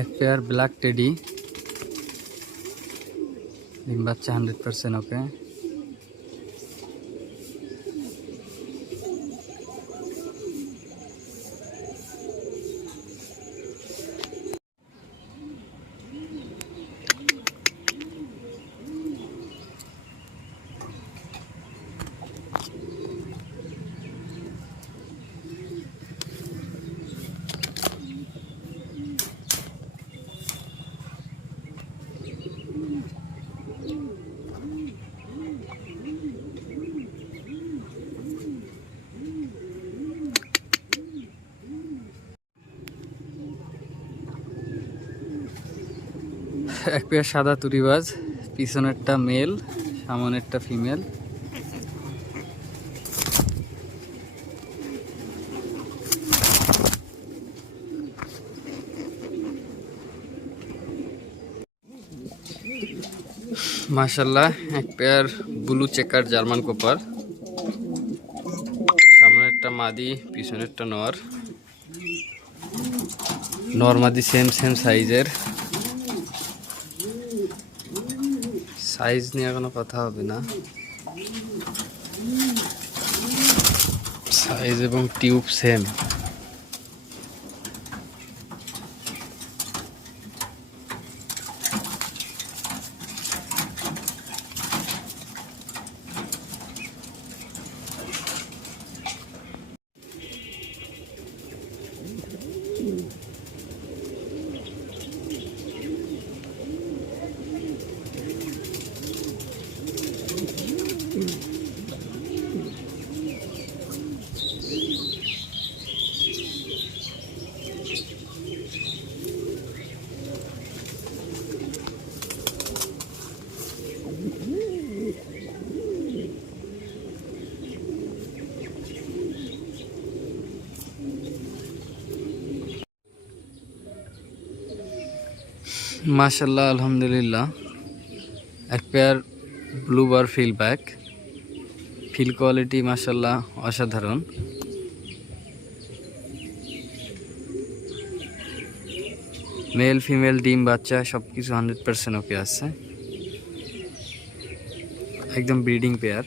এক pair black teddy, ডিম বাচ্চা 100% ওকে। এক পেয়ার সাদা তুরিবাজ, পিছনেরটা মেল, সামনেরটা ফিমেল। মাশাআল্লাহ, এক পেয়ার ব্লু চেকার জার্মান কোপার, সামনেরটা মাদি, পিছনেরটা নর। নর মাদি সেম সাইজের। সাইজ নিয়ে কোনো কথা হবে না, সাইজ এবং টিউব সেম। মাশাআল্লাহ, আলহামদুলিল্লাহ, এক পেয়ার ব্লু বার ফিল ব্যাক। ফিল কোয়ালিটি মাশাআল্লাহ অসাধারণ। মেল ফিমেল ডিম বাচ্চা সবকিছু 100% ওকে আছে, একদম ব্রিডিং পেয়ার।